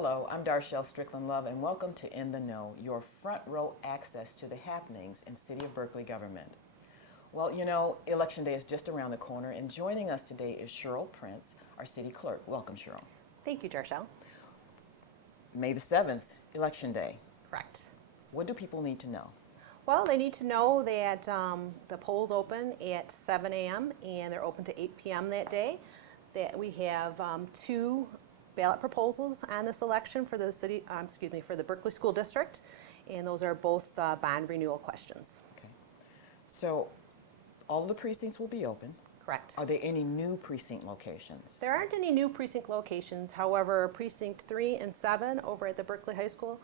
Hello, I'm Darshelle Strickland Love, and welcome to In the Know, your front row access to the happenings in City of Berkeley government. Well, you know, Election Day is just around the corner, and joining us today is Cheryl Prince, our city clerk. Welcome, Cheryl. Thank you, Darshelle. May the 7th, Election Day. Correct. What do people need to know? Well, they need to know that the polls open at 7 a.m. and they're open to 8 p.m. that day. That we have two ballot proposals on this election for the city, for the Berkley School District, and those are both bond renewal questions. Okay. So, all of the precincts will be open. Correct. Are there any new precinct locations? There aren't any new precinct locations. However, precinct 3 and 7 over at the Berkley High School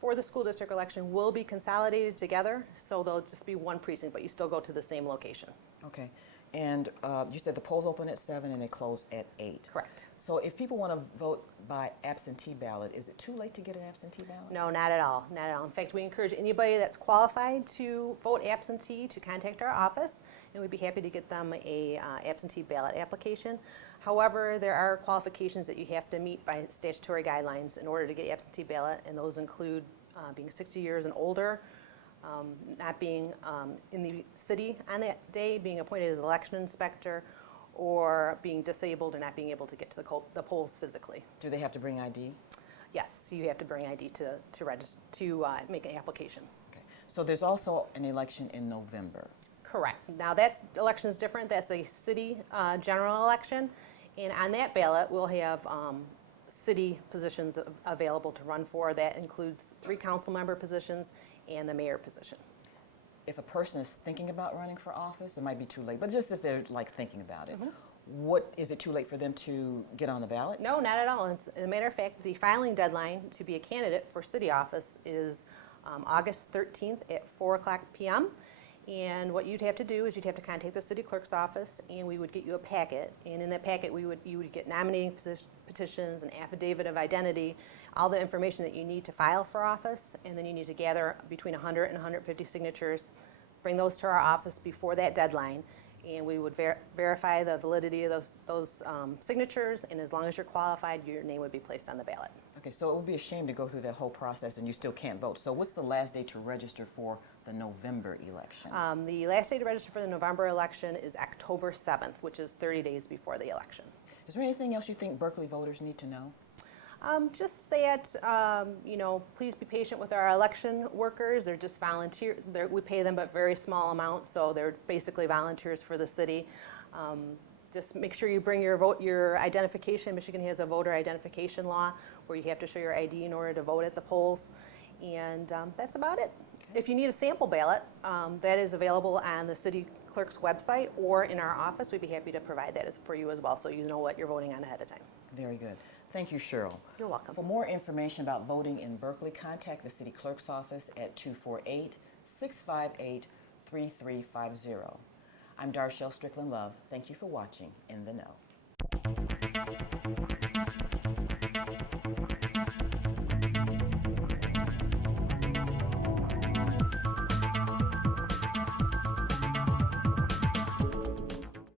for the school district election will be consolidated together, so they'll just be one precinct, but you still go to the same location. Okay. And you said the polls open at 7 and they close at 8. Correct. So if people want to vote by absentee ballot, is it too late to get an absentee ballot? No, not at all. Not at all. In fact, we encourage anybody that's qualified to vote absentee to contact our office, and we'd be happy to get them a absentee ballot application. However, there are qualifications that you have to meet by statutory guidelines in order to get absentee ballot, and those include being 60 years and older, not being in the city on that day, being appointed as election inspector, or being disabled or not being able to get to the polls physically. Do they have to bring ID? Yes, you have to bring ID to register to make an application. Okay. So there's also an election in November. Correct. Now that election is different. That's a city general election, and on that ballot we'll have city positions available to run for. That includes 3 council member positions and the mayor position. If a person is thinking about running for office, it might be too late, but just if they're like thinking about it, Mm-hmm. Is it too late for them to get on the ballot? No, not at all. As a matter of fact, the filing deadline to be a candidate for city office is August 13th at 4 o'clock p.m. And what you'd have to do is you'd have to contact the city clerk's office, and we would get you a packet. And in that packet, you would get nominating petitions, an affidavit of identity, all the information that you need to file for office. And then you need to gather between 100 and 150 signatures, bring those to our office before that deadline, and we would verify the validity of those signatures. And as long as you're qualified, your name would be placed on the ballot. Okay, so it would be a shame to go through that whole process and you still can't vote. So what's the last day to register for the November election? The last day to register for the November election is October 7th, which is 30 days before the election. Is there anything else you think Berkeley voters need to know? Just that, please be patient with our election workers. They're just volunteer. We pay them but very small amounts, so they're basically volunteers for the city. Just make sure you bring your identification. Michigan has a voter identification law where you have to show your ID in order to vote at the polls. And that's about it. Okay. If you need a sample ballot, that is available on the city clerk's website or in our office. We'd be happy to provide that for you as well, so you know what you're voting on ahead of time. Very good. Thank you, Cheryl. You're welcome. For more information about voting in Berkeley, contact the city clerk's office at 248-658-3350. I'm Darshelle Strickland Love. Thank you for watching In the Know.